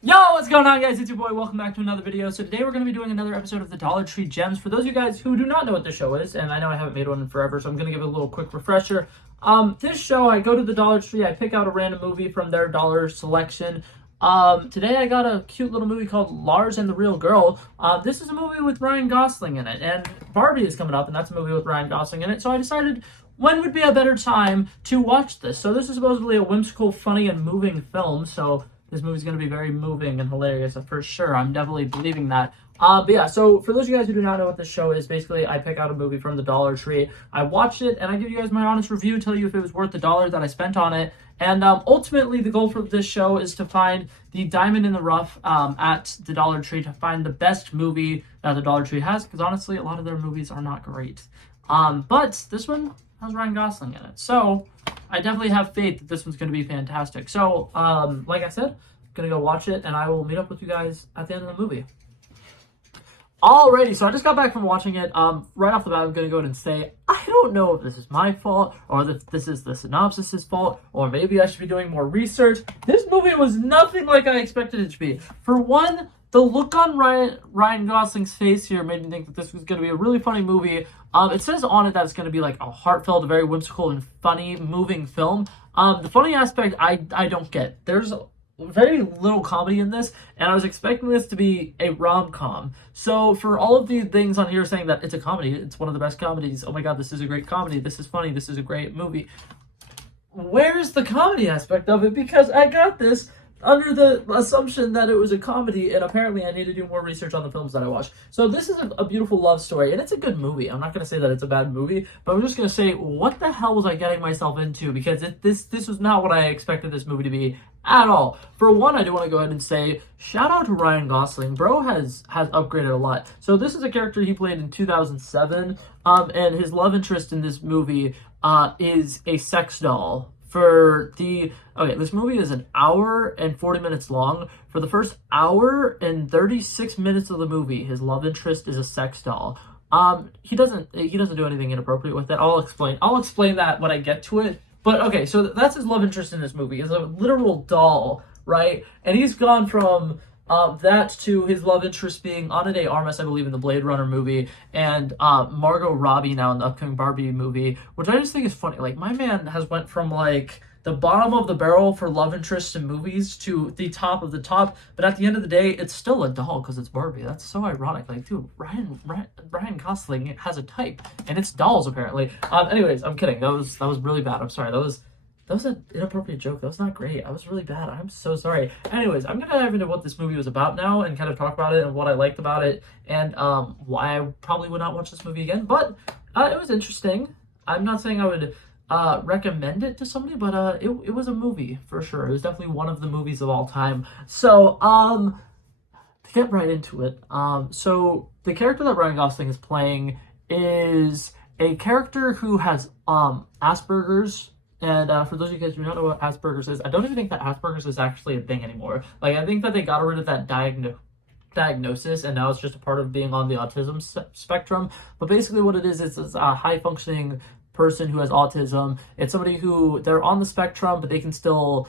Yo, what's going on, guys? It's your boy. Welcome back to another video. So today we're going to be doing another episode of the Dollar Tree Gems. For those of you guys who do not know what this show is, and I know I haven't made one in forever, so I'm going to give it a little quick refresher. This show, I go to the Dollar Tree, I pick out a random movie from their dollar selection. Today I got a cute little movie called Lars and the Real Girl. This is a movie with Ryan Gosling in it, and Barbie is coming up, and that's a movie with Ryan Gosling in it. So I decided, when would be a better time to watch this? So this is supposedly a whimsical, funny, and moving film, so this movie's going to be very moving and hilarious for sure. I'm definitely believing that. But yeah, so for those of you guys who do not know what this show is, basically I pick out a movie from the Dollar Tree, I watch it, and I give you guys my honest review, tell you if it was worth the dollar that I spent on it. And ultimately, the goal for this show is to find the diamond in the rough at the Dollar Tree, to find the best movie that the Dollar Tree has, because honestly, a lot of their movies are not great. But this one has Ryan Gosling in it, so I definitely have faith that this one's going to be fantastic. So, like I said, I'm going to go watch it, and I will meet up with you guys at the end of the movie. Alrighty, so I just got back from watching it. Right off the bat, I'm going to go ahead and say, I don't know if this is my fault, or if this is the synopsis's fault, or maybe I should be doing more research. This movie was nothing like I expected it to be. For one, the look on Ryan Gosling's face here made me think that this was going to be a really funny movie. It says on it that it's going to be like a heartfelt, very whimsical, and funny, moving film. The funny aspect, I don't get. There's very little comedy in this, and I was expecting this to be a rom-com. So for all of the things on here saying that it's a comedy, it's one of the best comedies, oh my god, this is a great comedy, this is funny, this is a great movie, where's the comedy aspect of it? Because I got this under the assumption that it was a comedy, and apparently I need to do more research on the films that I watch. So this is a beautiful love story, and it's a good movie. I'm not going to say that it's a bad movie, but I'm just going to say, what the hell was I getting myself into? Because this was not what I expected this movie to be at all. For one, I do want to go ahead and say, shout out to Ryan Gosling. Bro has upgraded a lot. So this is a character he played in 2007, and his love interest in this movie is a sex doll. This movie is an hour and 40 minutes long. For the first hour and 36 minutes of the movie, his love interest is a sex doll. He doesn't do anything inappropriate with it. I'll explain that when I get to it. But okay, so that's his love interest in this movie, is a literal doll, right? And he's gone from that to his love interest being Ana de Armas, I believe, in the Blade Runner movie, and Margot Robbie now in the upcoming Barbie movie, which I just think is funny. Like, my man has went from, like, the bottom of the barrel for love interests in movies to the top of the top, but at the end of the day, it's still a doll because it's Barbie. That's so ironic. Like, dude, Ryan Gosling has a type, and it's dolls, apparently. Anyways, I'm kidding. That was really bad. I'm sorry. That was an inappropriate joke. That was not great. I was really bad. I'm so sorry. Anyways, I'm going to dive into what this movie was about now and kind of talk about it and what I liked about it and why I probably would not watch this movie again. But it was interesting. I'm not saying I would recommend it to somebody, but it was a movie for sure. It was definitely one of the movies of all time. So, to get right into it, so the character that Ryan Gosling is playing is a character who has Asperger's. And for those of you guys who don't know what Asperger's is, I don't even think that Asperger's is actually a thing anymore. Like, I think that they got rid of that diagnosis, and now it's just a part of being on the autism spectrum. But basically what it is a high-functioning person who has autism. It's somebody who, they're on the spectrum, but they can still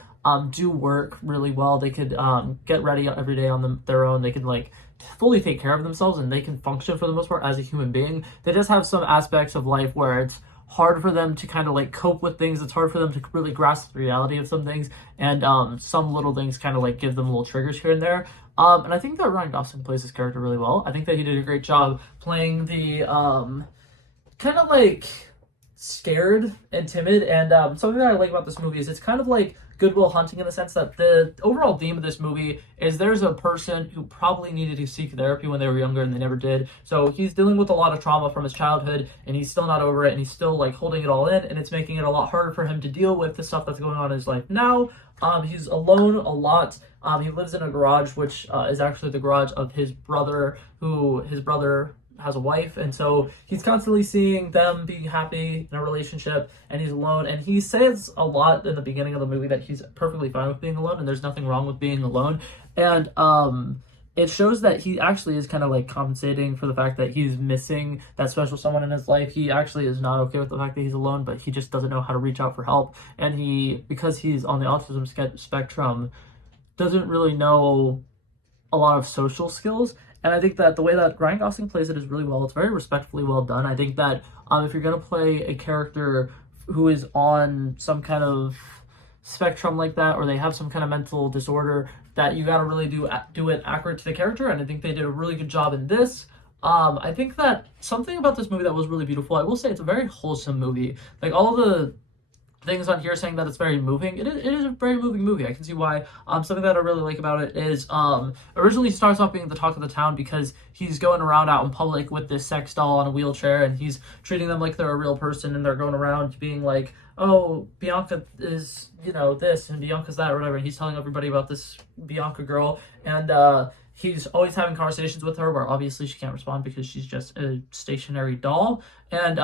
do work really well. They could get ready every day on their own. They can, like, fully take care of themselves, and they can function for the most part as a human being. They just have some aspects of life where it's hard for them to kind of like cope with things. It's hard for them to really grasp the reality of some things, and some little things kind of like give them little triggers here and there. And I think that Ryan Gosling plays his character really well. I think that he did a great job playing the kind of like scared and timid. And something that I like about this movie is it's kind of like Good Will Hunting, in the sense that the overall theme of this movie is there's a person who probably needed to seek therapy when they were younger and they never did. So he's dealing with a lot of trauma from his childhood, and he's still not over it, and he's still like holding it all in, and it's making it a lot harder for him to deal with the stuff that's going on in his life now. He's alone a lot. He lives in a garage, which is actually the garage of his brother, who his brother has a wife, and so he's constantly seeing them being happy in a relationship, and he's alone. And he says a lot in the beginning of the movie that he's perfectly fine with being alone, and there's nothing wrong with being alone. And it shows that he actually is kind of like compensating for the fact that he's missing that special someone in his life. He actually is not okay with the fact that he's alone, but he just doesn't know how to reach out for help. And because he's on the autism spectrum, doesn't really know a lot of social skills. And I think that the way that Ryan Gosling plays it is really well. It's very respectfully well done. I think that if you're gonna play a character who is on some kind of spectrum like that, or they have some kind of mental disorder, that you gotta really do it accurate to the character. And I think they did a really good job in this. I think that something about this movie that was really beautiful. I will say it's a very wholesome movie. Like all the things on here saying that it's very moving. It is a very moving movie. I can see why. Something that I really like about it is originally he starts off being the talk of the town because he's going around out in public with this sex doll on a wheelchair, and he's treating them like they're a real person, and they're going around being like, oh, Bianca is, you know, this, and Bianca's that, or whatever. And he's telling everybody about this Bianca girl, and he's always having conversations with her where obviously she can't respond because she's just a stationary doll. And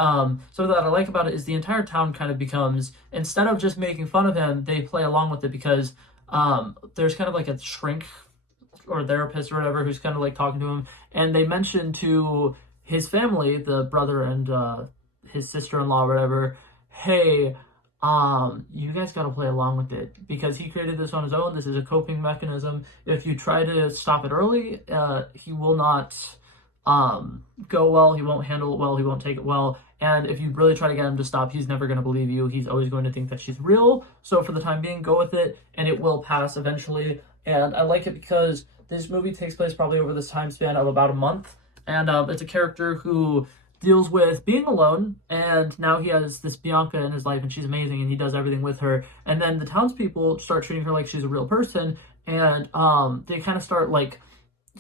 something that I like about it is the entire town kind of becomes, instead of just making fun of him, they play along with it because there's kind of like a shrink or therapist or whatever who's kind of like talking to him. And they mention to his family, the brother and his sister-in-law or whatever, hey, you guys got to play along with it because he created this on his own. This is a coping mechanism. If you try to stop it early, he will not go well. He won't handle it well. He won't take it well. And if you really try to get him to stop, he's never going to believe you. He's always going to think that she's real. So for the time being, go with it, and it will pass eventually. And I like it because this movie takes place probably over this time span of about a month. And it's a character who deals with being alone, and now he has this Bianca in his life, and she's amazing, and he does everything with her. And then the townspeople start treating her like she's a real person, and they kind of start like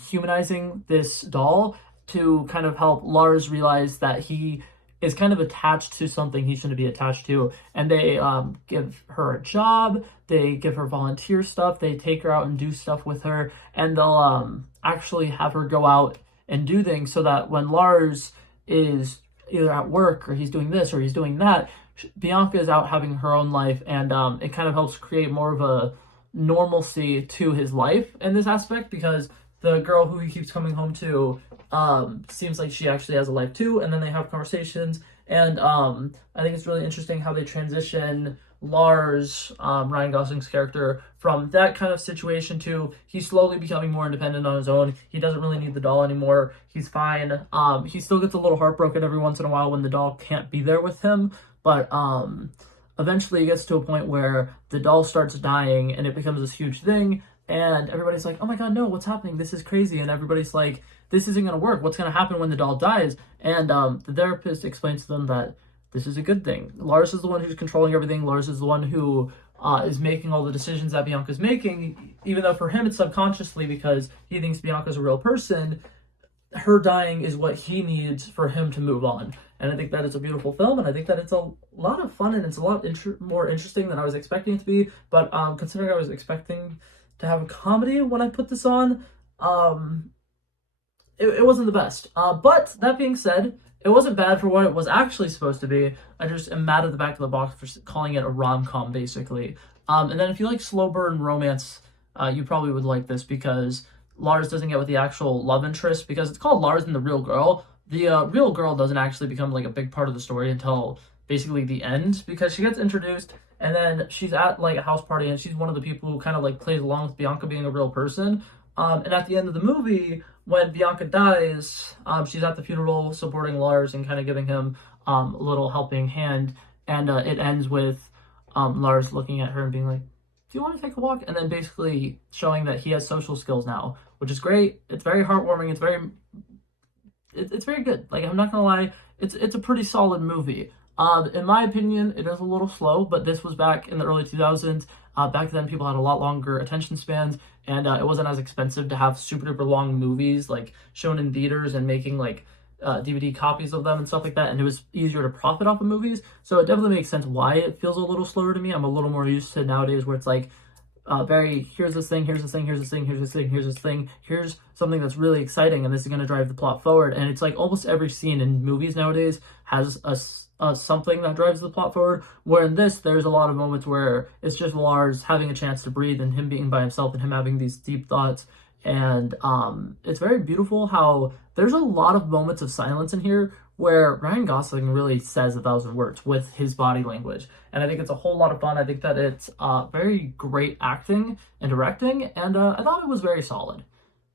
humanizing this doll to kind of help Lars realize that he is kind of attached to something he shouldn't be attached to. And they give her a job, they give her volunteer stuff, they take her out and do stuff with her, and they'll actually have her go out and do things so that when Lars is either at work or he's doing this or he's doing that, Bianca is out having her own life, and it kind of helps create more of a normalcy to his life in this aspect, because the girl who he keeps coming home to seems like she actually has a life too, and then they have conversations, and I think it's really interesting how they transition Lars, Ryan Gosling's character, from that kind of situation to he's slowly becoming more independent on his own. He doesn't really need the doll anymore. He's fine. He still gets a little heartbroken every once in a while when the doll can't be there with him, but eventually it gets to a point where the doll starts dying and it becomes this huge thing, and everybody's like, oh my god, no, what's happening? This is crazy. And everybody's like, this isn't going to work. What's going to happen when the doll dies? And the therapist explains to them that this is a good thing. Lars is the one who's controlling everything. Lars is the one who is making all the decisions that Bianca's making, even though for him it's subconsciously because he thinks Bianca's a real person. Her dying is what he needs for him to move on. And I think that it's a beautiful film, and I think that it's a lot of fun, and it's a lot more interesting than I was expecting it to be. But considering I was expecting to have a comedy when I put this on, it wasn't the best. But that being said, it wasn't bad for what it was actually supposed to be. I just am mad at the back of the box for calling it a rom-com, basically. And then if you like slow burn romance, you probably would like this, because Lars doesn't get with the actual love interest, because it's called Lars and the Real Girl. The real girl doesn't actually become like a big part of the story until basically the end, because she gets introduced and then she's at like a house party, and she's one of the people who kind of like plays along with Bianca being a real person. And at the end of the movie, when Bianca dies, she's at the funeral supporting Lars and kind of giving him a little helping hand. And it ends with Lars looking at her and being like, do you want to take a walk? And then basically showing that he has social skills now, which is great. It's very heartwarming. It's very good. Like, I'm not going to lie, it's a pretty solid movie. In my opinion, it is a little slow, but this was back in the early 2000s. Back then, people had a lot longer attention spans, and it wasn't as expensive to have super duper long movies like shown in theaters and making like DVD copies of them and stuff like that, and it was easier to profit off of movies. So it definitely makes sense why it feels a little slower to me. I'm a little more used to nowadays where it's like here's this thing, here's this thing, here's this thing, here's this thing, here's this thing, here's something that's really exciting, and this is going to drive the plot forward. And it's like almost every scene in movies nowadays has something that drives the plot forward, where in this there's a lot of moments where it's just Lars having a chance to breathe and him being by himself and him having these deep thoughts. And it's very beautiful how there's a lot of moments of silence in here where Ryan Gosling really says 1,000 words with his body language. And I think it's a whole lot of fun. I think that it's very great acting and directing, and I thought it was very solid.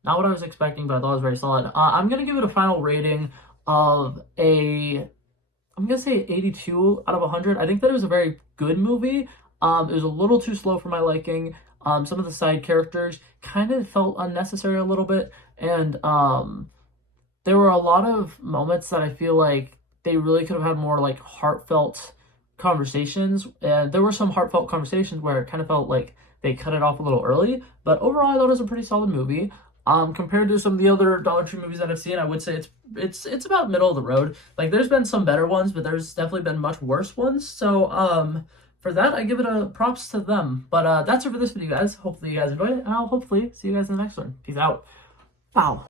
Not what I was expecting, but I thought it was very solid. I'm going to give it a final rating of I'm going to say 82 out of 100. I think that it was a very good movie. It was a little too slow for my liking. Some of the side characters kind of felt unnecessary a little bit, and there were a lot of moments that I feel like they really could have had more like heartfelt conversations. And there were some heartfelt conversations where it kind of felt like they cut it off a little early. But overall, I thought it was a pretty solid movie. Compared to some of the other Dollar Tree movies that I've seen, I would say it's about middle of the road. Like there's been some better ones, but there's definitely been much worse ones. So for that, I give it a props to them. But that's it for this video, guys. Hopefully you guys enjoyed it, and I'll hopefully see you guys in the next one. Peace out. Wow.